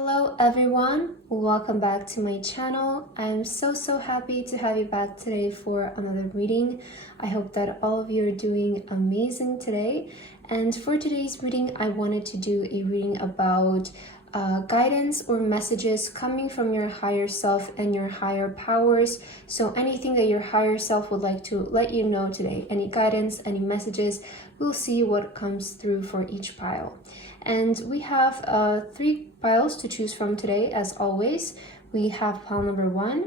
Hello everyone, welcome back to my channel. I'm so happy to have you back today for another reading. I hope that all of you are doing amazing today. And for today's reading, I wanted to do a reading about guidance or messages coming from your higher self and your higher powers. So anything that your higher self would like to let you know today, any guidance, any messages, we'll see what comes through for each pile. And we have 3 piles to choose from today, as always. We have pile number 1,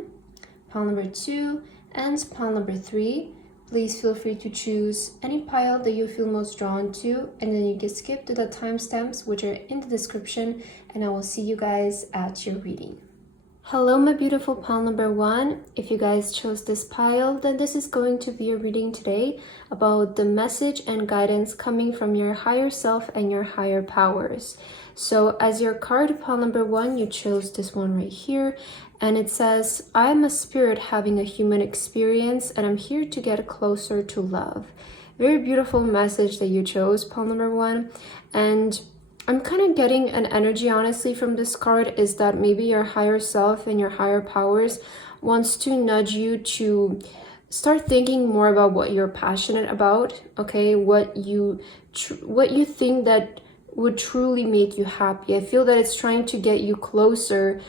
pile number 2, and pile number 3. Please feel free to choose any pile that you feel most drawn to, and then you can skip to the timestamps which are in the description, and I will see you guys at your reading. Hello my beautiful pile number 1. If you guys chose this pile, then this is going to be a reading today about the message and guidance coming from your higher self and your higher powers. So as your card, pile number 1, you chose this one right here, and it says, I am a spirit having a human experience and I'm here to get closer to love. Very beautiful message that you chose, pile number 1. And I'm kind of getting an energy, honestly, from this card is that maybe your higher self and your higher powers wants to nudge you to start thinking more about what you're passionate about, okay? What you think that would truly make you happy. I feel that it's trying to get you closer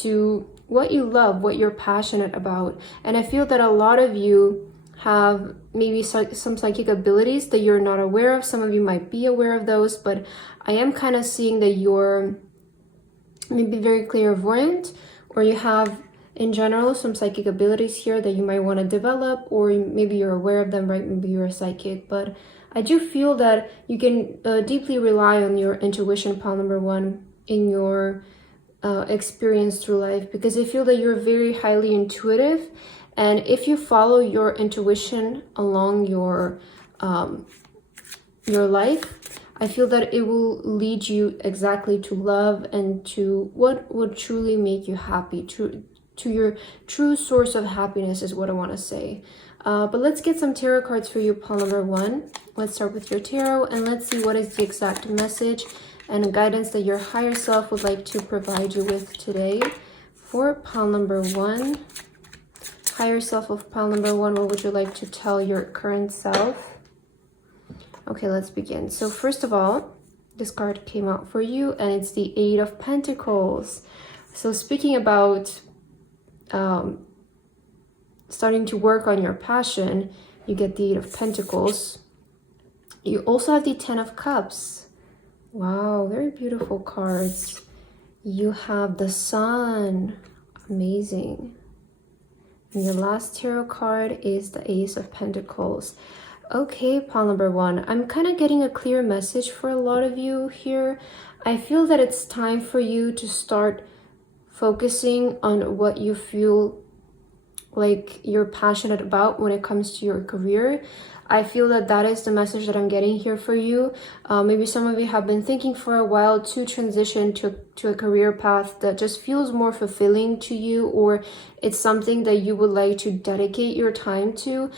to what you love, what you're passionate about. And I feel that a lot of you have maybe some psychic abilities that you're not aware of. Some of you might be aware of those, but I am kind of seeing that you're maybe very clairvoyant, or you have in general some psychic abilities here that you might want to develop, or maybe you're aware of them, right? Maybe you're a psychic, but I do feel that you can deeply rely on your intuition, pile number 1, in your experience through life, because I feel that you're very highly intuitive. And if you follow your intuition along your life, I feel that it will lead you exactly to love and to what would truly make you happy, to your true source of happiness is what I want to say. But let's get some tarot cards for you, pile number 1. Let's start with your tarot and let's see what is the exact message and guidance that your higher self would like to provide you with today. For pile number 1, higher self of pile number 1, what would you like to tell your current self? Okay, let's begin. So first of all, this card came out for you and it's the 8 of Pentacles. So speaking about starting to work on your passion, you get the 8 of Pentacles. You also have the 10 of Cups. Wow, very beautiful cards. You have the Sun. Amazing. And your last tarot card is the Ace of Pentacles. Okay, pile number 1. I'm kind of getting a clear message for a lot of you here. I feel that it's time for you to start focusing on what you feel like you're passionate about when it comes to your career. I feel that that is the message that I'm getting here for you. Maybe some of you have been thinking for a while to transition to a career path that just feels more fulfilling to you, or it's something that you would like to dedicate your time to.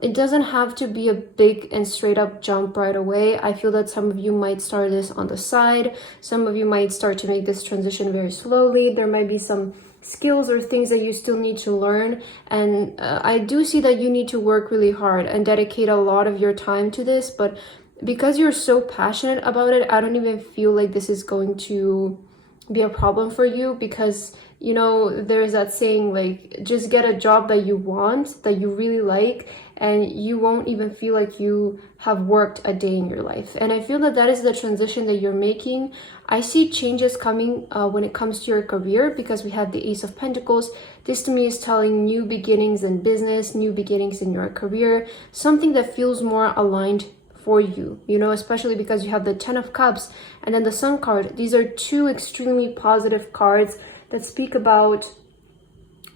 It doesn't have to be a big and straight up jump right away. I feel that some of you might start this on the side. Some of you might start to make this transition very slowly. There might be some skills or things that you still need to learn, and I do see that you need to work really hard and dedicate a lot of your time to this, but because you're so passionate about it, I don't even feel like this is going to be a problem for you, because you know there's that saying, like, just get a job that you want, that you really like, and you won't even feel like you have worked a day in your life. And I feel that that is the transition that you're making. I see changes coming when it comes to your career, because we have the Ace of Pentacles. This to me is telling new beginnings in business, new beginnings in your career, something that feels more aligned for you, you know, especially because you have the 10 of Cups and then the Sun card. These are 2 extremely positive cards that speak about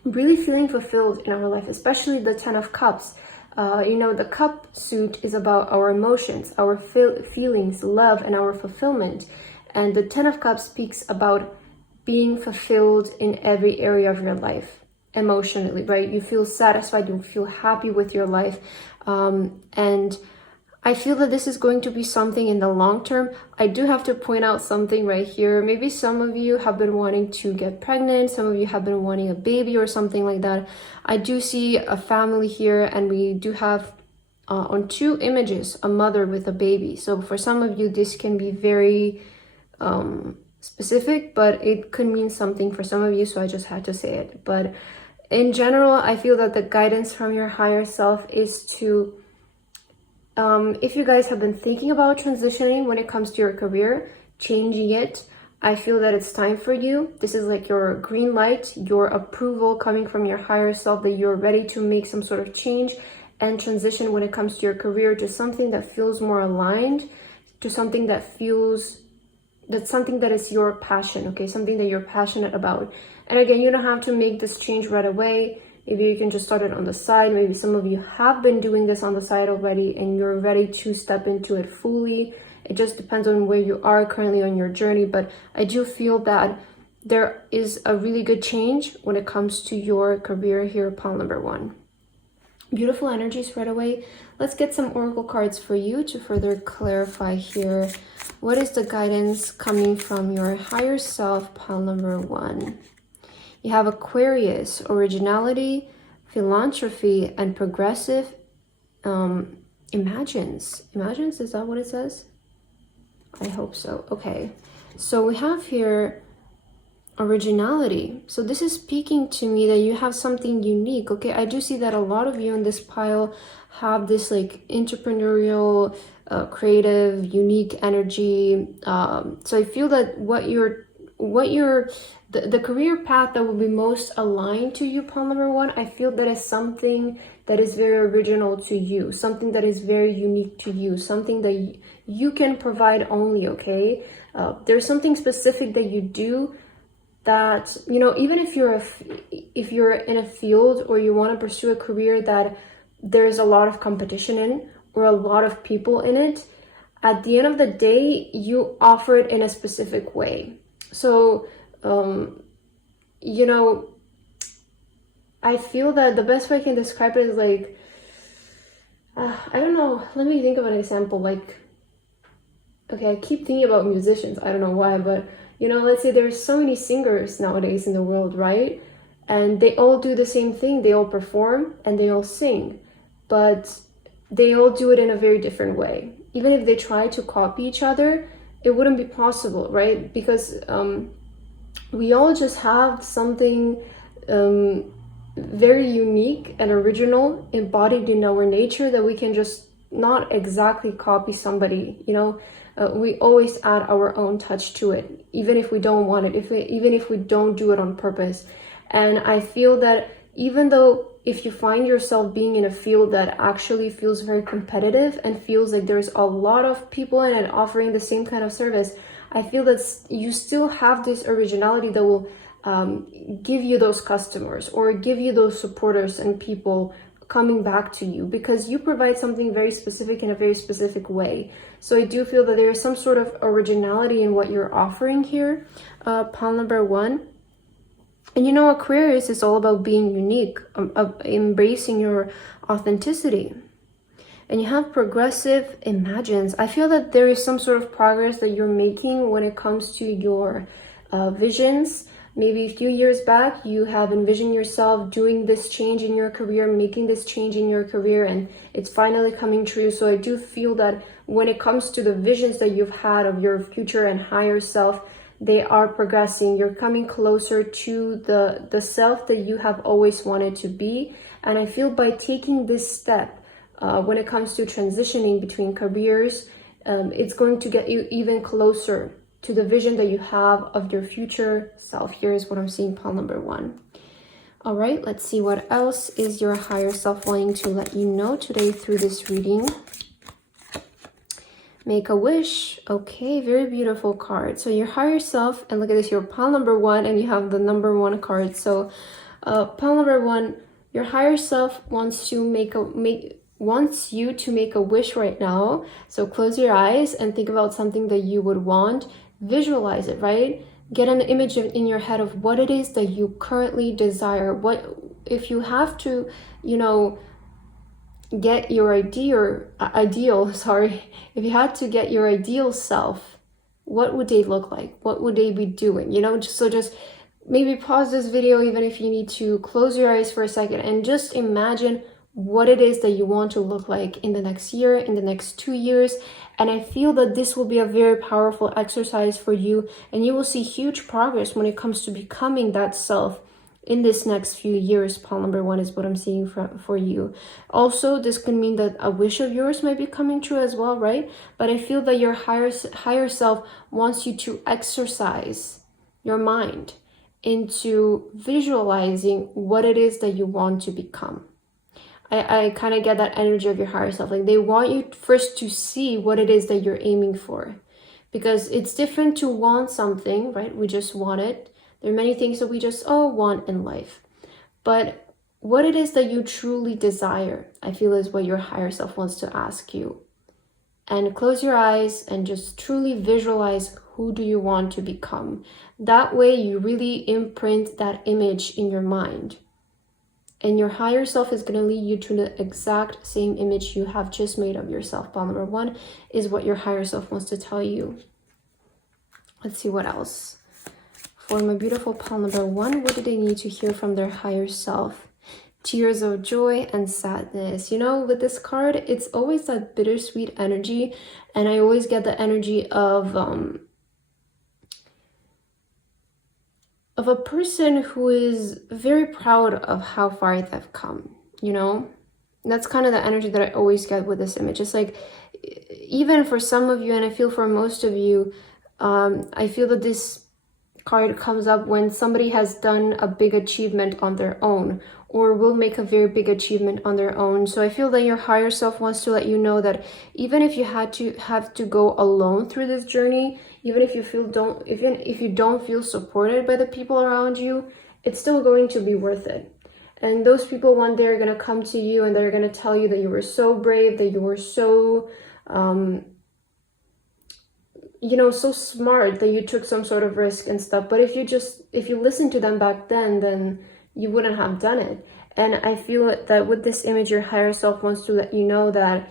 really feeling fulfilled in our life, especially the 10 of Cups. You know, the cup suit is about our emotions, our feelings, love, and our fulfillment. And the 10 of Cups speaks about being fulfilled in every area of your life emotionally, right? You feel satisfied, you feel happy with your life. And I feel that this is going to be something in the long term. I do have to point out something right here. Maybe some of you have been wanting to get pregnant. Some of you have been wanting a baby or something like that. I do see a family here, and we do have on 2 images a mother with a baby. So for some of you, this can be very specific, but it could mean something for some of you. So I just had to say it. But in general, I feel that the guidance from your higher self is to if you guys have been thinking about transitioning when it comes to your career, changing it, I feel that it's time for you. This is like your green light, your approval coming from your higher self, that you're ready to make some sort of change and transition when it comes to your career to something that feels more aligned, to something that that's something that is your passion, okay? Something that you're passionate about. And again, you don't have to make this change right away. Maybe you can just start it on the side. Maybe some of you have been doing this on the side already and you're ready to step into it fully. It just depends on where you are currently on your journey. But I do feel that there is a really good change when it comes to your career here, pile number 1. Beautiful energies right away. Let's get some oracle cards for you to further clarify here. What is the guidance coming from your higher self, pile number 1? You have Aquarius, originality, philanthropy, and progressive imagines. Imagines, is that what it says? I hope so. Okay. So we have here originality. So this is speaking to me that you have something unique. Okay. I do see that a lot of you in this pile have this like entrepreneurial, creative, unique energy. So I feel that the career path that will be most aligned to you, pile number 1, I feel that is something that is very original to you, something that is very unique to you, something that you can provide only, okay? There's something specific that you do that, you know, even if you're in a field or you want to pursue a career that there's a lot of competition in or a lot of people in it, at the end of the day, you offer it in a specific way. So, you know, I feel that the best way I can describe it is like, I don't know, let me think of an example. Like, okay, I keep thinking about musicians. I don't know why, but, you know, let's say there's so many singers nowadays in the world, right? And they all do the same thing. They all perform and they all sing, but they all do it in a very different way. Even if they try to copy each other, it wouldn't be possible, right? Because we all just have something very unique and original embodied in our nature that we can just not exactly copy somebody, you know. We always add our own touch to it, even if we don't want it, even if we don't do it on purpose. And I feel that even though if you find yourself being in a field that actually feels very competitive and feels like there's a lot of people in it offering the same kind of service, I feel that you still have this originality that will give you those customers or give you those supporters and people coming back to you because you provide something very specific in a very specific way. So I do feel that there is some sort of originality in what you're offering here, pile number 1. And you know, Aquarius is all about being unique, embracing your authenticity. And you have progressive imagines. I feel that there is some sort of progress that you're making when it comes to your visions. Maybe a few years back, you have envisioned yourself doing this change in your career, making this change in your career, and it's finally coming true. So I do feel that when it comes to the visions that you've had of your future and higher self, they are progressing. You're coming closer to the self that you have always wanted to be. And I feel by taking this step, when it comes to transitioning between careers, it's going to get you even closer to the vision that you have of your future self. Here is what I'm seeing, pile number 1. All right, let's see what else is your higher self wanting to let you know today through this reading. Make a wish. Okay, very beautiful card. So your higher self, and look at this, your pile number 1, and you have the number 1 card. So pile number 1, your higher self wants you to make a wish right now. So close your eyes and think about something that you would want. Visualize it, right? Get an image in your head of what it is that you currently desire. What if you have to, you know, get your ideal, sorry, if you had to get your ideal self, what would they look like? What would they be doing? You know, so just maybe pause this video, even if you need to close your eyes for a second, and just imagine what it is that you want to look like in the next year, in the next 2 years. And I feel that this will be a very powerful exercise for you, and you will see huge progress when it comes to becoming that self in this next few years. Pile number 1 is what I'm seeing for you. Also, this can mean that a wish of yours might be coming true as well, right? But I feel that your higher self wants you to exercise your mind into visualizing what it is that you want to become. I kind of get that energy of your higher self. Like, they want you first to see what it is that you're aiming for, because it's different to want something, right? We just want it. There are many things that we just want in life, but what it is that you truly desire, I feel, is what your higher self wants to ask you. And close your eyes and just truly visualize, who do you want to become? That way you really imprint that image in your mind. And your higher self is going to lead you to the exact same image you have just made of yourself. Pile number 1 is what your higher self wants to tell you. Let's see what else. For my beautiful pile number 1, what do they need to hear from their higher self? Tears of joy and sadness. You know, with this card, it's always that bittersweet energy. And I always get the energy of a person who is very proud of how far they've come, you know? And that's kind of the energy that I always get with this image. It's like, even for some of you, and I feel for most of you, I feel that this card comes up when somebody has done a big achievement on their own, or will make a very big achievement on their own. So I feel that your higher self wants to let you know that even if you have to go alone through this journey, even if you don't feel supported by the people around you, it's still going to be worth it. And those people one day are going to come to you and they're going to tell you that you were so brave, that you were so so smart, that you took some sort of risk and stuff. But if you listened to them back then you wouldn't have done it. And I feel that with this image, your higher self wants to let you know that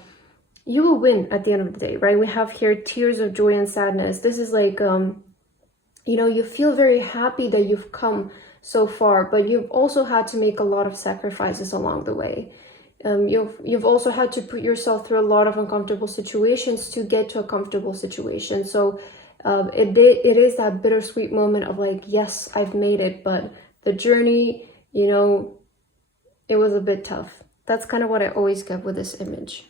you will win at the end of the day, right? We have here tears of joy and sadness. This is like, you feel very happy that you've come so far, but you've also had to make a lot of sacrifices along the way. You've also had to put yourself through a lot of uncomfortable situations to get to a comfortable situation. So it is that bittersweet moment of like, yes, I've made it, but the journey, it was a bit tough. That's kind of what I always get with this image.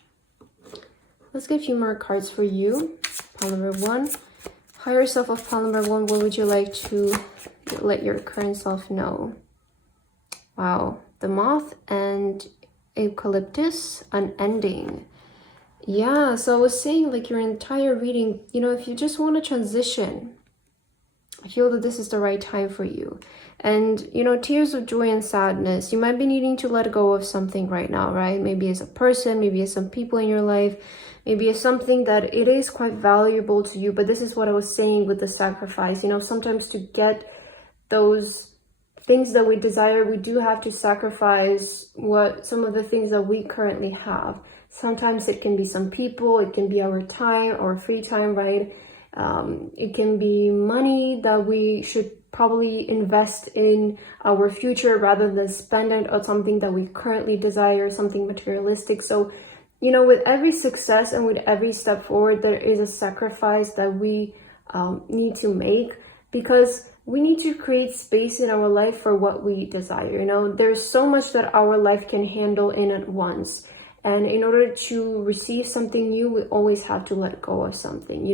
Let's get a few more cards for you. Pile number 1. Higher self of pile number 1, what would you like to let your current self know? Wow. The moth and eucalyptus, an ending. Yeah, so I was saying, like, your entire reading, if you just want to transition, I feel that this is the right time for you. And, tears of joy and sadness, you might be needing to let go of something right now, right? Maybe as a person, maybe as some people in your life, maybe as something that it is quite valuable to you. But this is what I was saying with the sacrifice. Sometimes to get those things that we desire, we do have to sacrifice some of the things that we currently have. Sometimes it can be some people, it can be our time, our free time, right? It can be money that we should probably invest in our future rather than spend it on something that we currently desire, something materialistic. So, with every success and with every step forward, there is a sacrifice that we need to make, because we need to create space in our life for what we desire. There's so much that our life can handle in at once. And in order to receive something new, we always have to let go of something,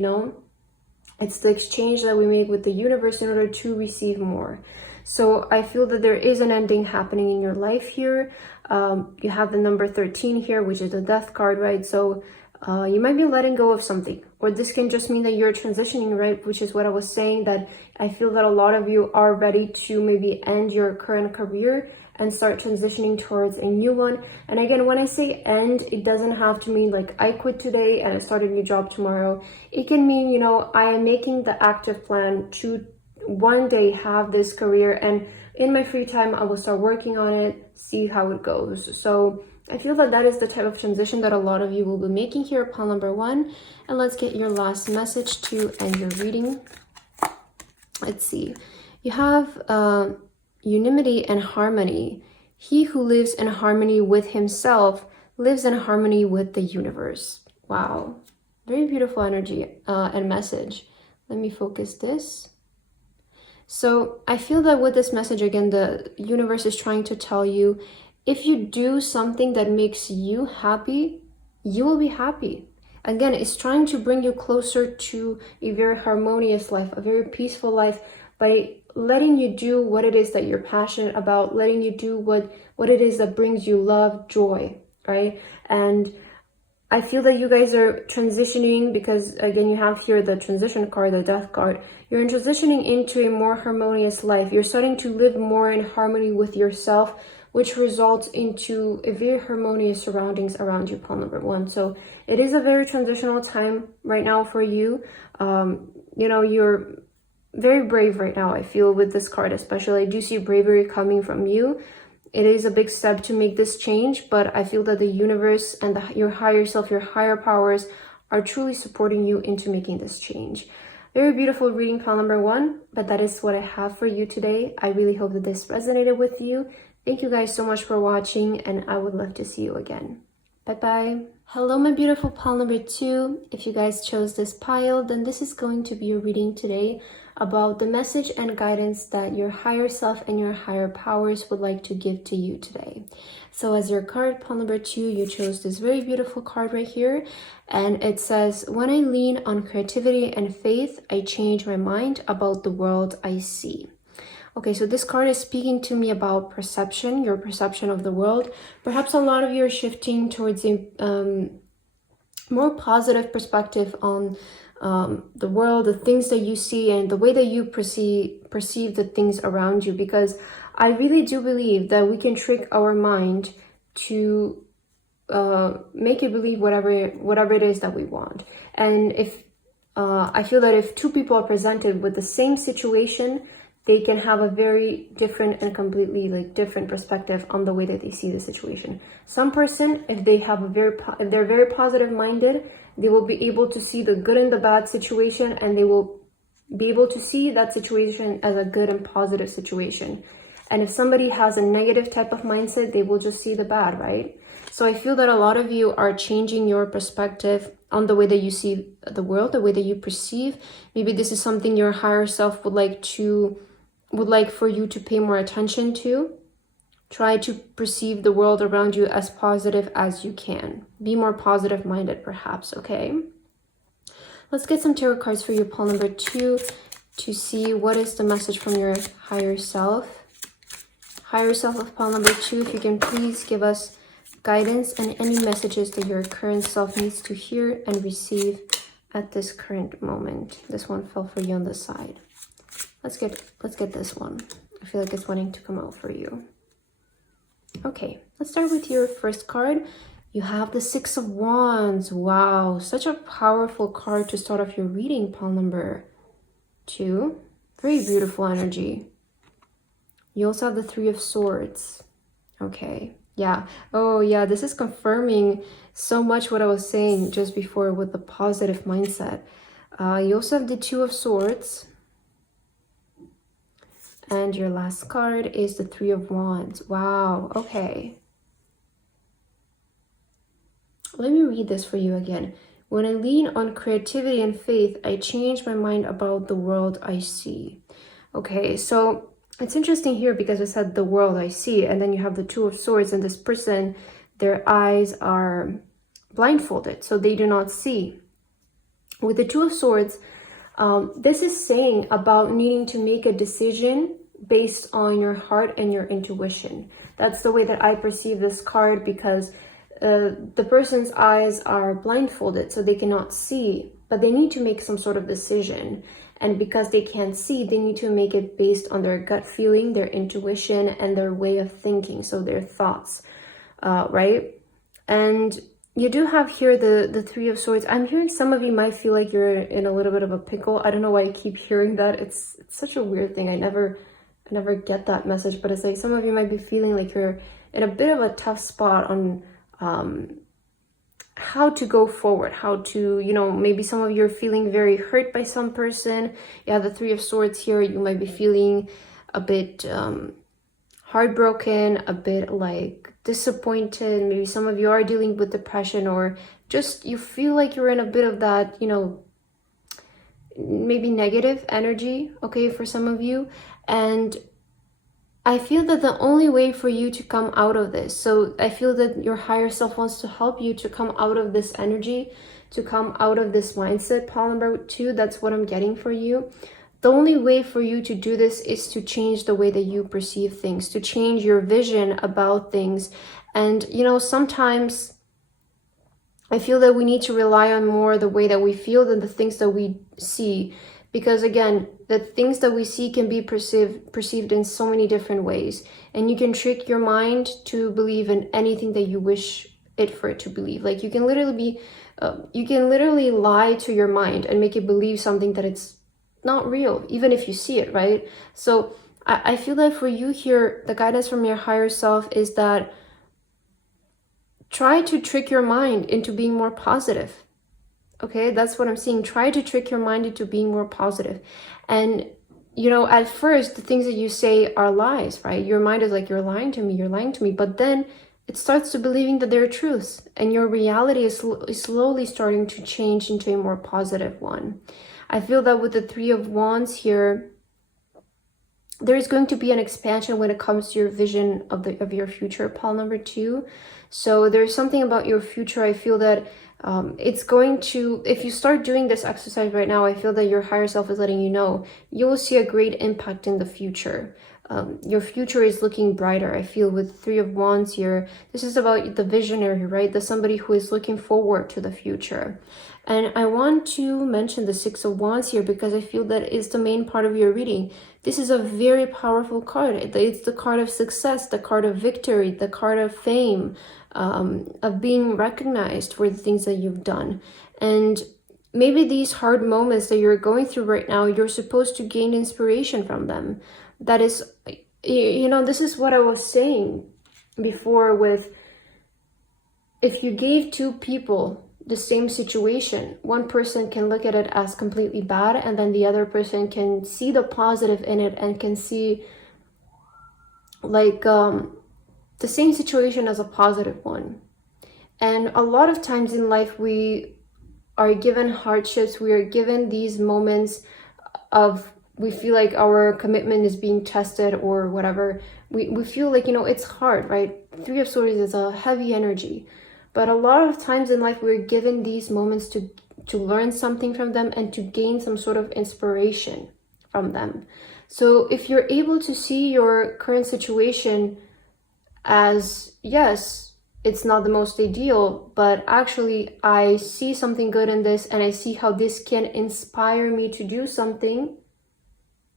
It's the exchange that we make with the universe in order to receive more. So I feel that there is an ending happening in your life here. You have the number 13 here, which is the death card, right? So you might be letting go of something, or this can just mean that you're transitioning, right? Which is what I was saying, that I feel that a lot of you are ready to maybe end your current career and start transitioning towards a new one. And again, when I say end, it doesn't have to mean like I quit today and I start a new job tomorrow. It can mean, I am making the active plan to one day have this career, and in my free time, I will start working on it, see how it goes. So I feel that that is the type of transition that a lot of you will be making here, pile number 1. And let's get your last message to end your reading. Let's see. You have unanimity and harmony. He who lives in harmony with himself lives in harmony with the universe. Wow. Very beautiful energy and message. Let me focus this. So I feel that with this message, again, the universe is trying to tell you, if you do something that makes you happy, you will be happy. Again, it's trying to bring you closer to a very harmonious life, a very peaceful life, by letting you do what it is that you're passionate about, letting you do what it is that brings you love, joy, right? And I feel that you guys are transitioning, because again, you have here the transition card, the death card. You're transitioning into a more harmonious life. You're starting to live more in harmony with yourself, which results into a very harmonious surroundings around you, pile number 1. So it is a very transitional time right now for you. You know, you're very brave right now, I feel, with this card especially. I do see bravery coming from you. It is a big step to make this change, but I feel that the universe and your higher self, your higher powers are truly supporting you into making this change. Very beautiful reading, pile number 1, but that is what I have for you today. I really hope that this resonated with you. Thank you guys so much for watching, and I would love to see you again. Bye-bye. Hello, my beautiful pile number 2. If you guys chose this pile, then this is going to be your reading today about the message and guidance that your higher self and your higher powers would like to give to you today. So as your card, pile number 2, you chose this very beautiful card right here. And it says, when I lean on creativity and faith, I change my mind about the world I see. Okay, so this card is speaking to me about perception, your perception of the world. Perhaps a lot of you are shifting towards a more positive perspective on the world, the things that you see, and the way that you perceive the things around you. Because I really do believe that we can trick our mind to make it believe whatever it is that we want. And if I feel that if two people are presented with the same situation, they can have a very different and completely different perspective on the way that they see the situation. Some person, if they're very positive minded, they will be able to see the good and the bad situation, and they will be able to see that situation as a good and positive situation. And if somebody has a negative type of mindset, they will just see the bad, right? So I feel that a lot of you are changing your perspective on the way that you see the world, the way that you perceive. Maybe this is something your higher self would like for you to pay more attention to. Try to perceive the world around you as positive as you can. Be more positive minded, perhaps, okay? Let's get some tarot cards for you, pile number 2, to see what is the message from your higher self. Higher self of pile number 2, if you can please give us guidance and any messages that your current self needs to hear and receive at this current moment. This one fell for you on the side. Let's get this one. I feel like it's wanting to come out for you. Okay, let's start with your first card. You have the 6 of Wands. Wow, such a powerful card to start off your reading, pile number 2. Very beautiful energy. You also have the 3 of Swords. Okay, yeah. Oh yeah, this is confirming so much what I was saying just before with the positive mindset. You also have the 2 of Swords. And your last card is the 3 of Wands. Wow, okay. Let me read this for you again. When I lean on creativity and faith, I change my mind about the world I see. Okay, so it's interesting here because it said the world I see, and then you have the 2 of Swords, and this person, their eyes are blindfolded, so they do not see. With the 2 of Swords, this is saying about needing to make a decision based on your heart and your intuition. That's the way that I perceive this card, because the person's eyes are blindfolded, so they cannot see, but they need to make some sort of decision. And because they can't see, they need to make it based on their gut feeling, their intuition, and their way of thinking, so their thoughts, right? And you do have here the 3 of Swords. I'm hearing some of you might feel like you're in a little bit of a pickle. I don't know why I keep hearing that. It's such a weird thing. I never get that message, but it's like some of you might be feeling like you're in a bit of a tough spot on how to go forward, how to, you know, maybe some of you are feeling very hurt by some person. Yeah, the Three of Swords here, you might be feeling a bit heartbroken, a bit like disappointed. Maybe some of you are dealing with depression, or just you feel like you're in a bit of that, you know, maybe negative energy, okay, for some of you. And I feel that the only way for you to come out of this, so I feel that your higher self wants to help you to come out of this energy, to come out of this mindset, pile number 2, that's what I'm getting for you. The only way for you to do this is to change the way that you perceive things, to change your vision about things. And, you know, sometimes I feel that we need to rely on more the way that we feel than the things that we see. Because again, the things that we see can be perceived in so many different ways. And you can trick your mind to believe in anything that you wish it for it to believe. Like you can literally lie to your mind and make it believe something that it's not real, even if you see it, right? So I feel that for you here, the guidance from your higher self is that try to trick your mind into being more positive. Okay, that's what I'm seeing. Try to trick your mind into being more positive. And, you know, at first, the things that you say are lies, right? Your mind is like, you're lying to me, you're lying to me. But then it starts to believing that they're truths. And your reality is slowly starting to change into a more positive one. I feel that with the Three of Wands here, there is going to be an expansion when it comes to your vision of your future, pile number 2. So there's something about your future. I feel that it's going to, if you start doing this exercise right now, I feel that your higher self is letting you know you will see a great impact in the future. Your future is looking brighter. I feel with Three of Wands here, this is about the visionary, right? The somebody who is looking forward to the future. And I want to mention the Six of Wands here because I feel that is the main part of your reading. This is a very powerful card. It's the card of success, the card of victory, the card of fame, of being recognized for the things that you've done. And maybe these hard moments that you're going through right now, you're supposed to gain inspiration from them. That is, you know, this is what I was saying before with, if you gave two people the same situation, one person can look at it as completely bad, and then the other person can see the positive in it and can see like the same situation as a positive one. And a lot of times in life, we are given hardships, we are given these moments of, we feel like our commitment is being tested or whatever. We feel like, you know, it's hard, right? Three of Swords is a heavy energy. But a lot of times in life, we're given these moments to learn something from them and to gain some sort of inspiration from them. So if you're able to see your current situation as, yes, it's not the most ideal, but actually I see something good in this and I see how this can inspire me to do something,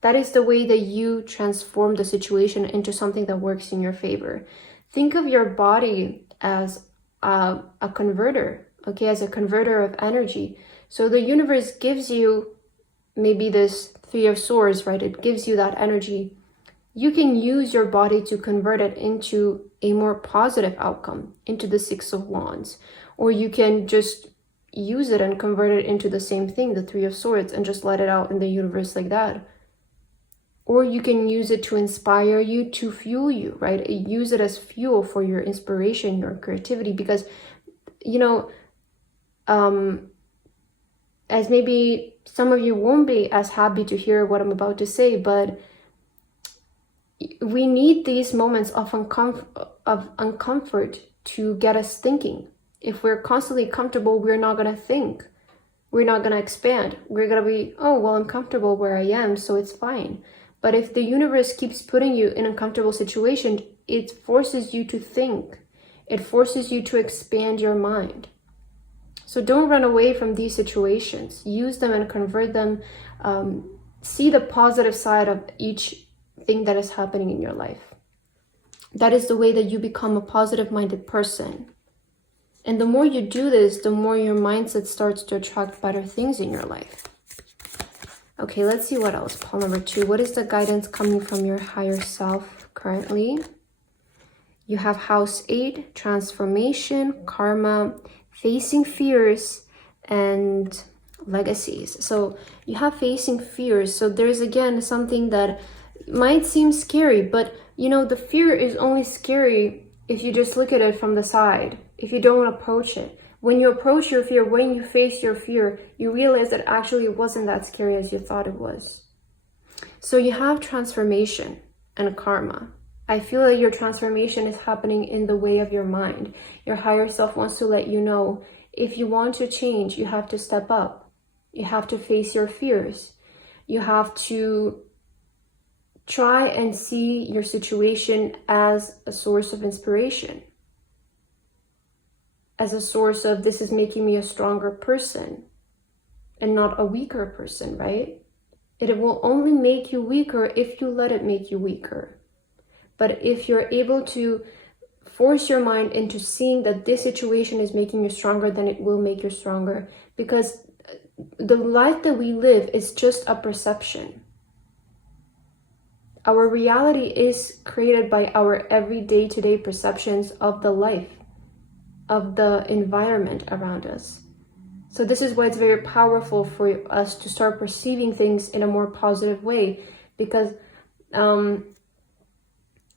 that is the way that you transform the situation into something that works in your favor. Think of your body as a converter, okay, as a converter of energy. So the universe gives you maybe this Three of Swords, right? It gives you that energy. You can use your body to convert it into a more positive outcome, into the Six of Wands. Or you can just use it and convert it into the same thing, the Three of Swords, and just let it out in the universe like that. Or you can use it to inspire you, to fuel you, right? Use it as fuel for your inspiration, your creativity, because, you know, as maybe some of you won't be as happy to hear what I'm about to say, but we need these moments of uncomfort to get us thinking. If we're constantly comfortable, we're not going to think. We're not going to expand. We're going to be, oh, well, I'm comfortable where I am, so it's fine. But if the universe keeps putting you in uncomfortable situations, it forces you to think. It forces you to expand your mind. So don't run away from these situations. Use them and convert them. See the positive side of each thing that is happening in your life. That is the way that you become a positive-minded person. And the more you do this, the more your mindset starts to attract better things in your life. Okay, let's see what else. Pile number 2. What is the guidance coming from your higher self currently? You have house 8, transformation, karma, facing fears, and legacies. So you have facing fears. So there's again something that might seem scary, but you know, the fear is only scary if you just look at it from the side, if you don't approach it. When you approach your fear, when you face your fear, you realize that actually it wasn't that scary as you thought it was. So you have transformation and karma. I feel that your transformation is happening in the way of your mind. Your higher self wants to let you know, if you want to change, you have to step up. You have to face your fears. You have to try and see your situation as a source of inspiration, as a source of, this is making me a stronger person and not a weaker person, right? It will only make you weaker if you let it make you weaker. But if you're able to force your mind into seeing that this situation is making you stronger, then it will make you stronger. Because the life that we live is just a perception. Our reality is created by our everyday to-day perceptions of the life, of the environment around us. So this is why it's very powerful for us to start perceiving things in a more positive way, because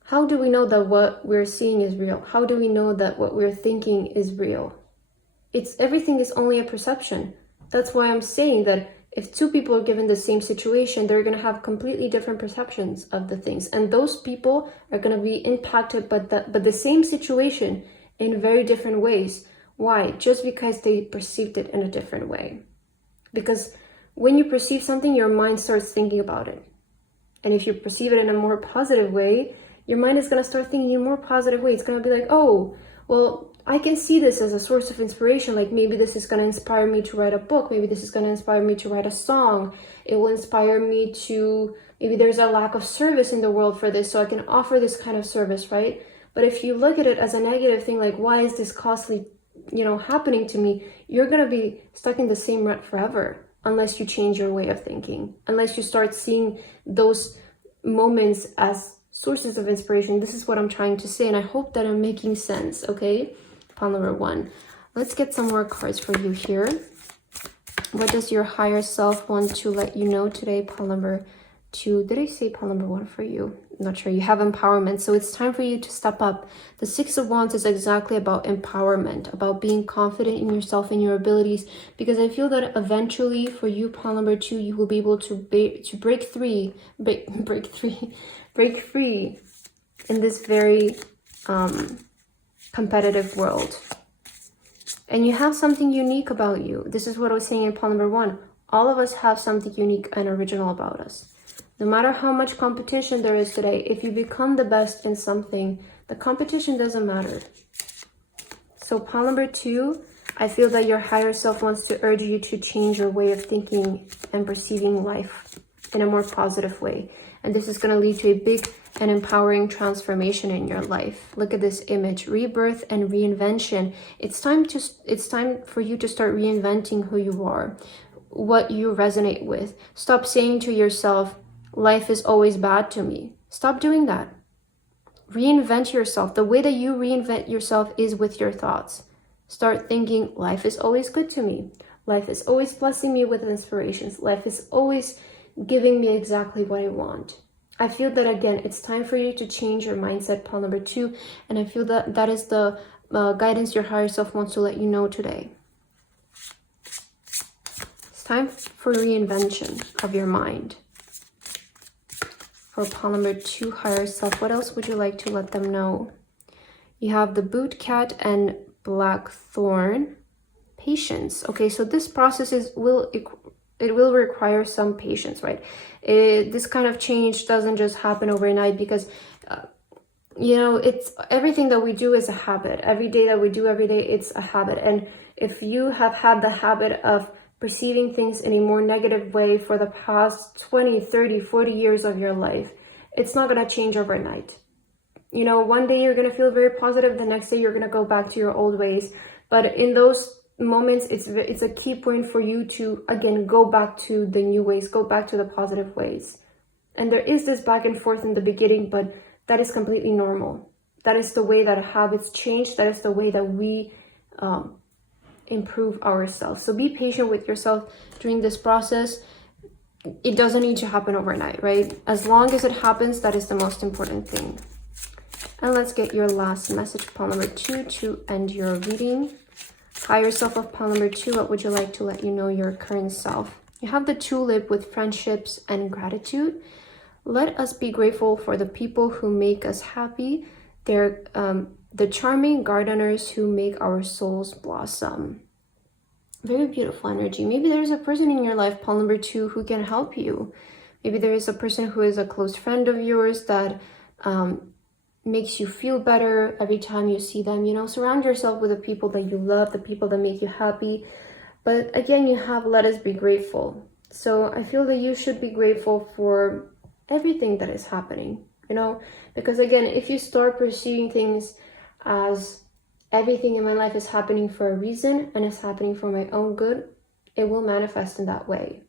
how do we know that what we're seeing is real? How do we know that what we're thinking is real? Everything is only a perception. That's why I'm saying that if two people are given the same situation, they're going to have completely different perceptions of the things. And those people are going to be impacted by the same situation in very different ways. Why? Just because they perceived it in a different way. Because when you perceive something, your mind starts thinking about it. And if you perceive it in a more positive way, your mind is going to start thinking in a more positive way. It's going to be like, oh, well, I can see this as a source of inspiration. Like maybe this is going to inspire me to write a book. Maybe this is going to inspire me to write a song. It will inspire me to, maybe there's a lack of service in the world for this, so I can offer this kind of service, right? But if you look at it as a negative thing, like why is this costly, happening to me, you're going to be stuck in the same rut forever unless you change your way of thinking, unless you start seeing those moments as sources of inspiration. This is what I'm trying to say, and I hope that I'm making sense, okay? Pile number 1. Let's get some more cards for you here. What does your higher self want to let you know today? Pile number 2. Did I say pile number 1 for you? I'm not sure. You have empowerment, so it's time for you to step up. The 6 of Wands is exactly about empowerment, about being confident in yourself and your abilities, because I feel that eventually for you, pile number 2, you will be able to break free in this very competitive world. And you have something unique about you. This is what I was saying in pile number 1. All of us have something unique and original about us. No matter how much competition there is today, if you become the best in something, the competition doesn't matter. So pile number 2, I feel that your higher self wants to urge you to change your way of thinking and perceiving life in a more positive way. And this is going to lead to a big and empowering transformation in your life. Look at this image, rebirth and reinvention. It's time for you to start reinventing who you are, what you resonate with. Stop saying to yourself, life is always bad to me. Stop doing that. Reinvent yourself. The way that you reinvent yourself is with your thoughts. Start thinking, life is always good to me. Life is always blessing me with inspirations. Life is always giving me exactly what I want. I feel that, again, it's time for you to change your mindset, pile number 2. And I feel that that is the guidance your higher self wants to let you know today. It's time for reinvention of your mind. For pile number 2, higher self, what else would you like to let them know? You have the boot cat and blackthorn. Patience. Okay, so this process will require some patience, right? This kind of change doesn't just happen overnight, because it's everything that we do is a habit. Every day that we do every day, it's a habit. And if you have had the habit of perceiving things in a more negative way for the past 20, 30, 40 years of your life, it's not going to change overnight. One day you're going to feel very positive, the next day you're going to go back to your old ways. But in those moments, it's a key point for you to, again, go back to the new ways, go back to the positive ways. And there is this back and forth in the beginning, but that is completely normal. That is the way that habits change. That is the way that we improve ourselves. So be patient with yourself during this process. It doesn't need to happen overnight, right? As long as it happens, that is the most important thing. And let's get your last message, pile number 2, to end your reading. Higher self of pile number 2, what would you like to let you know your current self? You have the tulip with friendships and gratitude. Let us be grateful for the people who make us happy. They're the charming gardeners who make our souls blossom. Very beautiful energy. Maybe there's a person in your life, pile number 2, who can help you. Maybe there is a person who is a close friend of yours that makes you feel better every time you see them. You know, surround yourself with the people that you love, the people that make you happy. But again, you have let us be grateful. So I feel that you should be grateful for everything that is happening, you know, because again, if you start perceiving things as everything in my life is happening for a reason and it's happening for my own good, it will manifest in that way,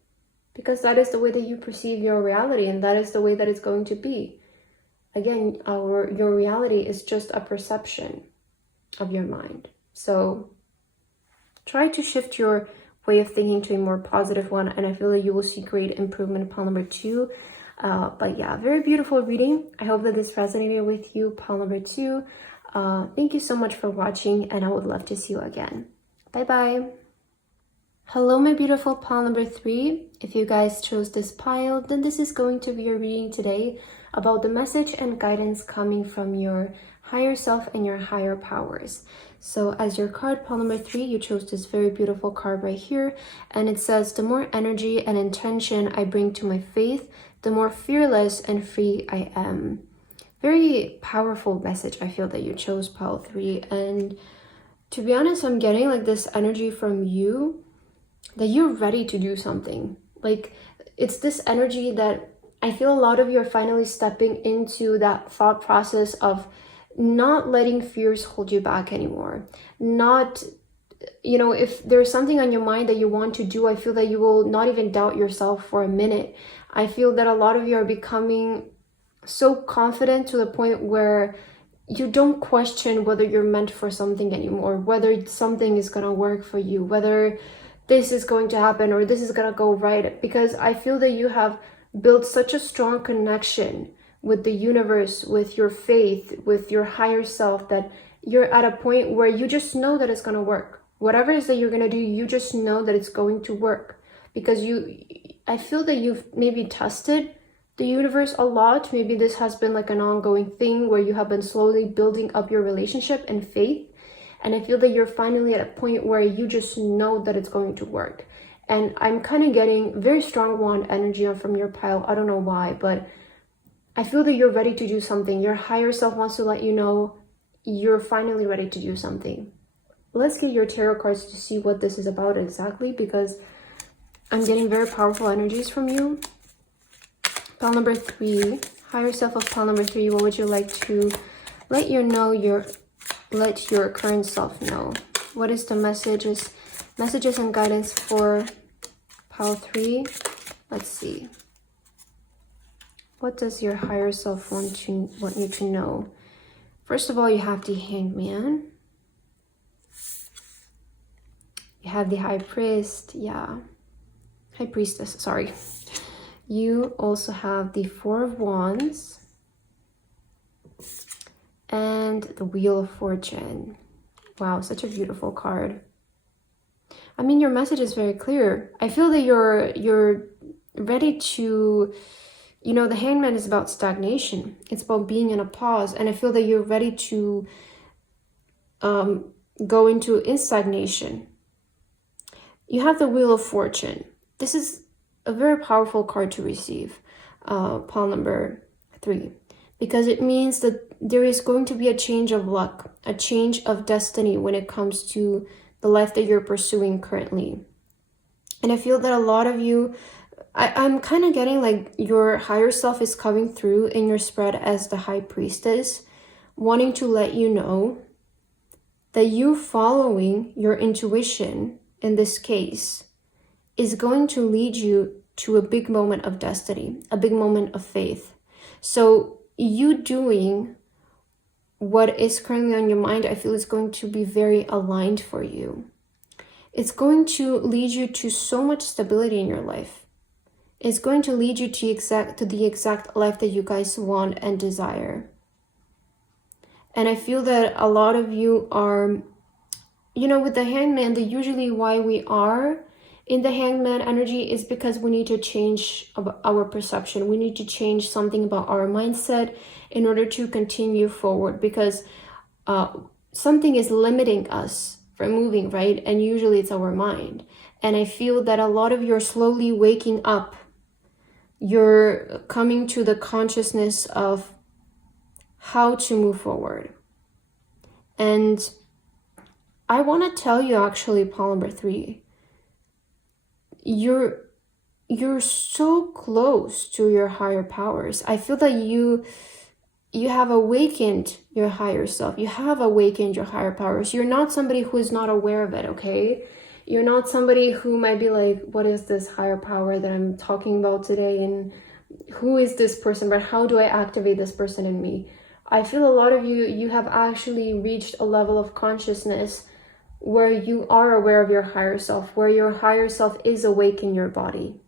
because that is the way that you perceive your reality, and that is the way that it's going to be. Again, your reality is just a perception of your mind. So try to shift your way of thinking to a more positive one, and I feel that you will see great improvement, pile number 2. But yeah, very beautiful reading. I hope that this resonated with you, pile number 2. Thank you so much for watching, and I would love to see you again. Bye bye. Hello, my beautiful pile number 3. If you guys chose this pile, then this is going to be your reading today about the message and guidance coming from your higher self and your higher powers. So as your card, pile number 3, you chose this very beautiful card right here, and it says, the more energy and intention I bring to my faith, the more fearless and free I am. Very powerful message, I feel, that you chose, pile 3. And to be honest, I'm getting like this energy from you that you're ready to do something. Like, it's this energy that I feel a lot of you are finally stepping into that thought process of not letting fears hold you back anymore. Not, you know, if there's something on your mind that you want to do, I feel that you will not even doubt yourself for a minute. I feel that a lot of you are becoming so confident to the point where you don't question whether you're meant for something anymore, whether something is gonna work for you, whether this is going to happen or this is gonna go right, because I feel that you have built such a strong connection with the universe, with your faith, with your higher self, that you're at a point where you just know that it's gonna work. Whatever it is that you're gonna do, you just know that it's going to work, because I feel that you've maybe tested the universe a lot. Maybe this has been like an ongoing thing where you have been slowly building up your relationship and faith. And I feel that you're finally at a point where you just know that it's going to work. And I'm kind of getting very strong wand energy from your pile. I don't know why, but I feel that you're ready to do something. Your higher self wants to let you know you're finally ready to do something. Let's get your tarot cards to see what this is about exactly, because I'm getting very powerful energies from you. Pile number 3, higher self of pile number 3, what would you like to let your current self know? What is the messages and guidance for pile 3? Let's see. What does your higher self want you to know? First of all, you have the Hangman. You have the High Priest, yeah. High Priestess, sorry. You also have the Four of Wands and the Wheel of Fortune. Wow, such a beautiful card. I mean, your message is very clear. I feel that you're ready to, you know, the Hangman is about stagnation. It's about being in a pause, and I feel that you're ready to go into stagnation. You have the Wheel of Fortune. This is a very powerful card to receive, pile number 3, because it means that there is going to be a change of luck, a change of destiny when it comes to the life that you're pursuing currently. And I feel that a lot of you, I'm kind of getting like your higher self is coming through in your spread as the High Priestess, wanting to let you know that you following your intuition in this case is going to lead you to a big moment of destiny, a big moment of faith. So you doing what is currently on your mind, I feel is going to be very aligned for you. It's going to lead you to so much stability in your life. It's going to lead you to the exact life that you guys want and desire. And I feel that a lot of you are, you know, with the hangman, the usually why we are in the hangman energy is because we need to change our perception. We need to change something about our mindset in order to continue forward, because something is limiting us from moving, right? And usually it's our mind. And I feel that a lot of you are slowly waking up. You're coming to the consciousness of how to move forward. And I want to tell you, actually, pile number 3, you're so close to your higher powers. I feel that you have awakened your higher self. You have awakened your higher powers. You're not somebody who is not aware of it, okay? You're not somebody who might be like, what is this higher power that I'm talking about today? And who is this person? But how do I activate this person in me? I feel a lot of you have actually reached a level of consciousness where you are aware of your higher self, where your higher self is awake in your body.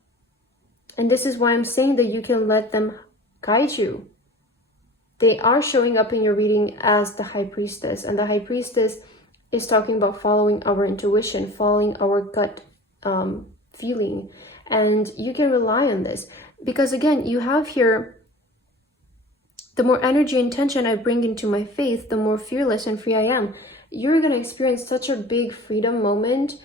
And this is why I'm saying that you can let them guide you. They are showing up in your reading as the high priestess, and the high priestess is talking about following our intuition, following our gut feeling. And you can rely on this because, again, you have here, the more energy and intention I bring into my faith, the more fearless and free I am. You're going to experience such a big freedom moment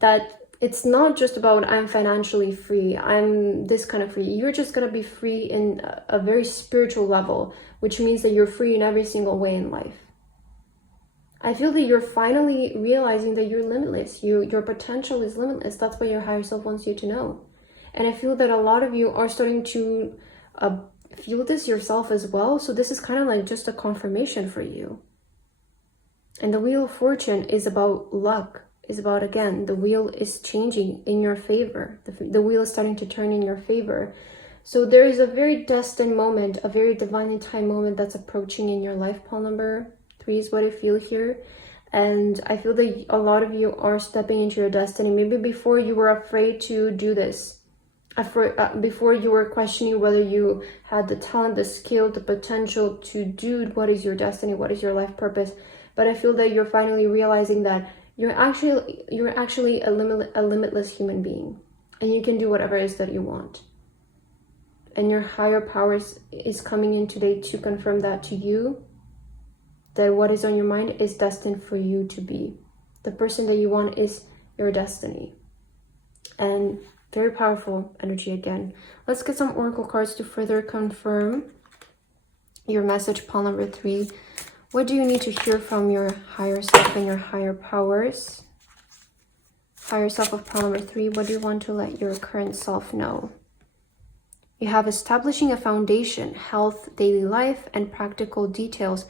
that it's not just about I'm financially free, I'm this kind of free. You're just going to be free in a very spiritual level, which means that you're free in every single way in life. I feel that you're finally realizing that you're limitless. Your potential is limitless. That's what your higher self wants you to know. And I feel that a lot of you are starting to feel this yourself as well. So this is kind of like just a confirmation for you. And the Wheel of Fortune is about luck. Is about, again, the wheel is changing in your favor. The wheel is starting to turn in your favor. So there is a very destined moment, a very divinely timed moment that's approaching in your life. Pile number 3 is what I feel here. And I feel that a lot of you are stepping into your destiny. Maybe before you were afraid to do this. Before you were questioning whether you had the talent, the skill, the potential to do what is your destiny, what is your life purpose. But I feel that you're finally realizing that you're actually a limitless human being, and you can do whatever it is that you want. And your higher powers is coming in today to confirm that to you, that what is on your mind is destined for you to be. The person that you want is your destiny. And very powerful energy again. Let's get some oracle cards to further confirm your message, pile number 3. What do you need to hear from your higher self and your higher powers? Higher self of pile number 3, what do you want to let your current self know? You have establishing a foundation, health, daily life, and practical details.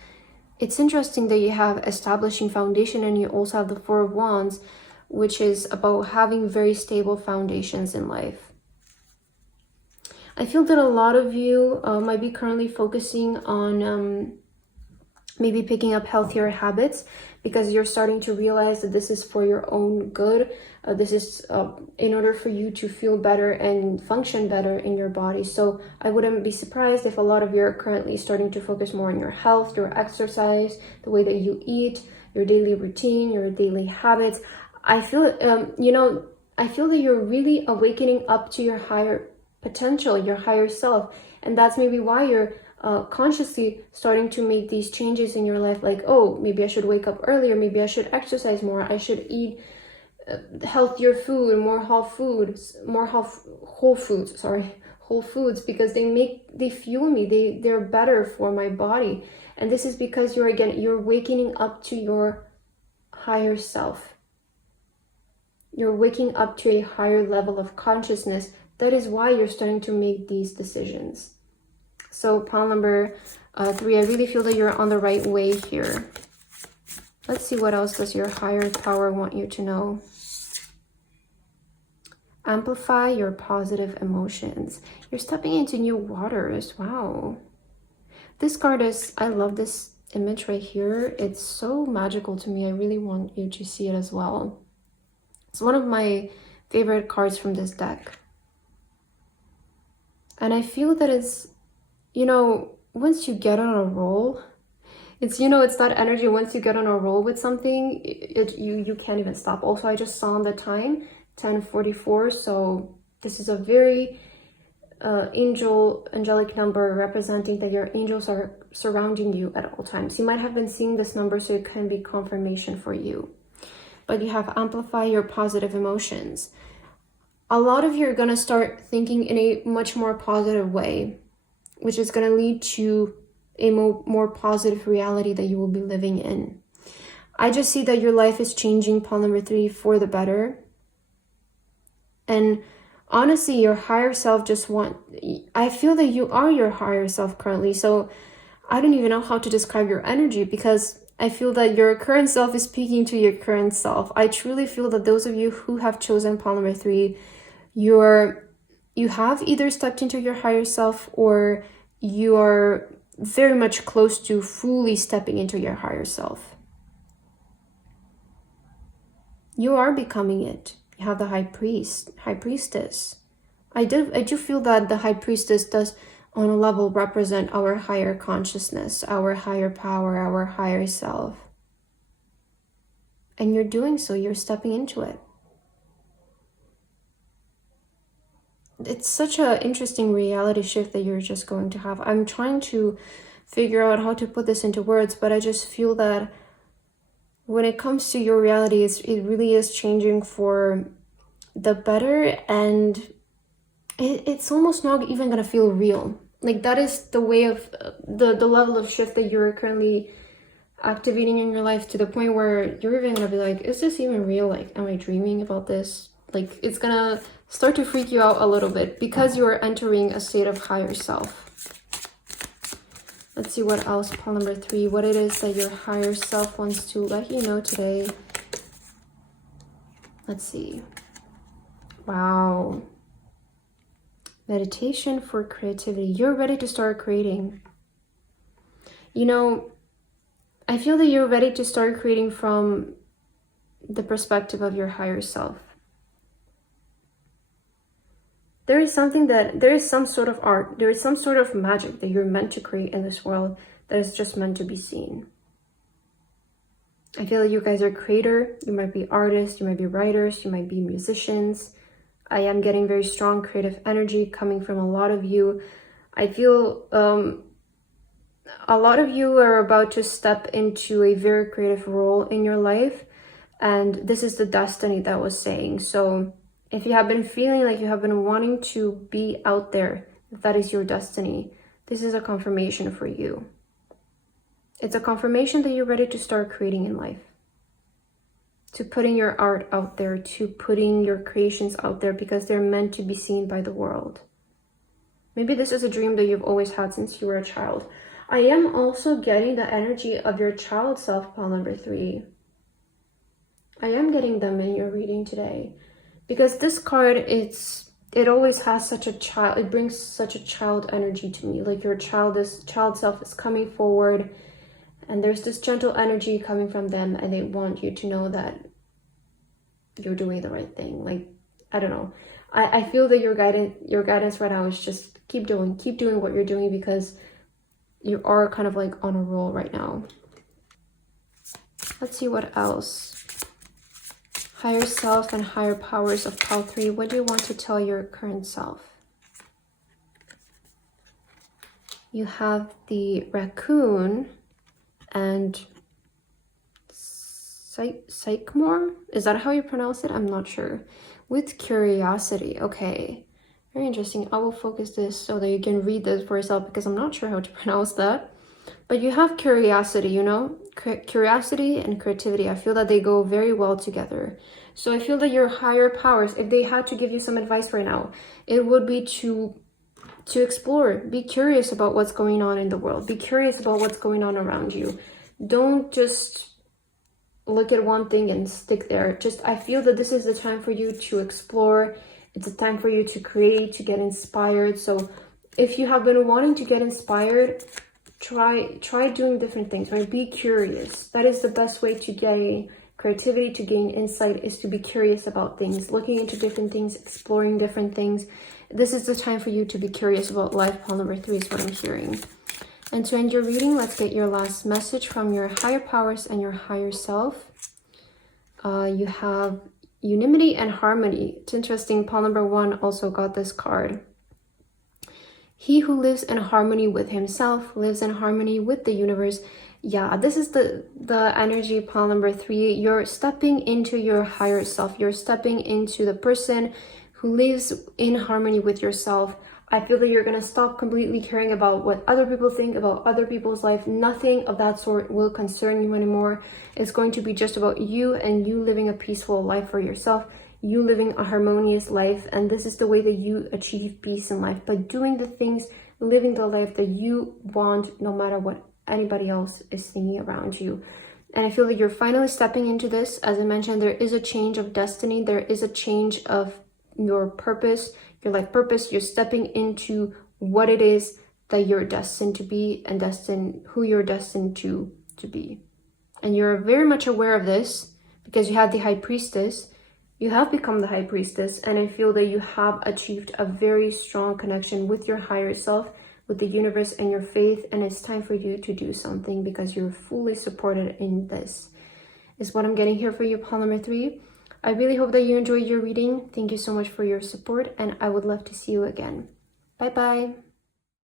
It's interesting that you have establishing foundation and you also have the 4 of Wands, which is about having very stable foundations in life. I feel that a lot of you might be currently focusing on maybe picking up healthier habits because you're starting to realize that this is for your own good. This is in order for you to feel better and function better in your body. So I wouldn't be surprised if a lot of you are currently starting to focus more on your health, your exercise, the way that you eat, your daily routine, your daily habits. I feel, I feel that you're really awakening up to your higher potential, your higher self. And that's maybe why you're consciously starting to make these changes in your life, like, oh, maybe I should wake up earlier, maybe I should exercise more, I should eat healthier food, more whole foods, because they fuel me, they're better for my body. And this is because you're waking up to your higher self. You're waking up to a higher level of consciousness. That is why you're starting to make these decisions. So pile number 3, I really feel that you're on the right way here. Let's see, what else does your higher power want you to know? Amplify your positive emotions. You're stepping into new waters. Wow. This card is, I love this image right here, it's so magical to me. I really want you to see it as well. It's one of my favorite cards from this deck. And I feel that it's, you know, once you get on a roll, it's, you know, it's that energy. Once you get on a roll with something, you can't even stop. Also, I just saw on the time 10:44, so this is a very angelic number, representing that your angels are surrounding you at all times. You might have been seeing this number, so it can be confirmation for you. But you have amplify your positive emotions. A lot of you are going to start thinking in a much more positive way, which is going to lead to a more positive reality that you will be living in. I just see that your life is changing, pile number 3, for the better. And honestly, your higher self I feel that you are your higher self currently. So I don't even know how to describe your energy, because I feel that your current self is speaking to your current self. I truly feel that those of you who have chosen pile number 3, you have either stepped into your higher self, or you are very much close to fully stepping into your higher self. You are becoming it. You have the high priestess. I do feel that the high priestess does on a level represent our higher consciousness, our higher power, our higher self. And you're doing so, you're stepping into it. It's such an interesting reality shift that you're just going to have. I'm trying to figure out how to put this into words, but I just feel that when it comes to your reality, it really is changing for the better, and it's almost not even going to feel real. Like, that is the way of the level of shift that you're currently activating in your life, to the point where you're even going to be like, is this even real? Like, am I dreaming about this? Like, it's going to start to freak you out a little bit, because you are entering a state of higher self. Let's see what else, pile number 3, what it is that your higher self wants to let you know today. Let's see. Wow. Meditation for creativity. You're ready to start creating. You know, I feel that you're ready to start creating from the perspective of your higher self. There is some sort of art, there is some sort of magic that you're meant to create in this world that is just meant to be seen. I feel like you guys are creator, you might be artists, you might be writers, you might be musicians. I am getting very strong creative energy coming from a lot of you. I feel a lot of you are about to step into a very creative role in your life, and this is the destiny that was saying. So if you have been feeling like you have been wanting to be out there, if that is your destiny, this is a confirmation for you. It's a confirmation that you're ready to start creating in life, to putting your art out there, to putting your creations out there, because they're meant to be seen by the world. Maybe this is a dream that you've always had since you were a child. I am also getting the energy of your child self, pile number 3. I am getting them in your reading today. Because this card, it always has such a child, it brings such a child energy to me. Like, your child self is coming forward, and there's this gentle energy coming from them, and they want you to know that you're doing the right thing. Like, I don't know. I feel that your guidance right now is just keep doing what you're doing, because you are kind of like on a roll right now. Let's see what else. Higher self and higher powers of pile 3. What do you want to tell your current self? You have the raccoon and sycamore. Is that how you pronounce it? I'm not sure. With curiosity. Okay. Very interesting. I will focus this so that you can read this for yourself, because I'm not sure how to pronounce that. But you have curiosity, you know? Curiosity and creativity. I feel that they go very well together. So I feel that your higher powers, if they had to give you some advice right now, it would be to explore. Be curious about what's going on in the world. Be curious about what's going on around you. Don't just look at one thing and stick there. I feel that this is the time for you to explore. It's a time for you to create, to get inspired. So if you have been wanting to get inspired, try doing different things, right? Be curious. That is the best way to gain creativity, to gain insight, is to be curious about things, looking into different things, exploring different things. This is the time for you to be curious about life. Pile number 3 is what I'm hearing. And to end your reading, let's get your last message from your higher powers and your higher self. You have unity and harmony. It's interesting. Pile number 1 also got this card. He who lives in harmony with himself lives in harmony with the universe. Yeah, this is the energy. Pile number 3. You're stepping into your higher self. You're stepping into the person who lives in harmony with yourself. I feel that you're going to stop completely caring about what other people think about other people's life. Nothing of that sort will concern you anymore. It's going to be just about you and you living a peaceful life for yourself. You living a harmonious life, and this is the way that you achieve peace in life, by doing the things, living the life that you want, no matter what anybody else is thinking around you. And I feel that you're finally stepping into this. As I mentioned, there is a change of destiny. There is a change of your purpose, your life purpose. You're stepping into what it is that you're destined to be, and who you're destined to be. And you're very much aware of this because you have the High Priestess. You have become the High Priestess, and I feel that you have achieved a very strong connection with your higher self, with the universe and your faith, and it's time for you to do something because you're fully supported in this, is what I'm getting here for you, pile number 3. I really hope that you enjoyed your reading. Thank you so much for your support, and I would love to see you again. Bye-bye.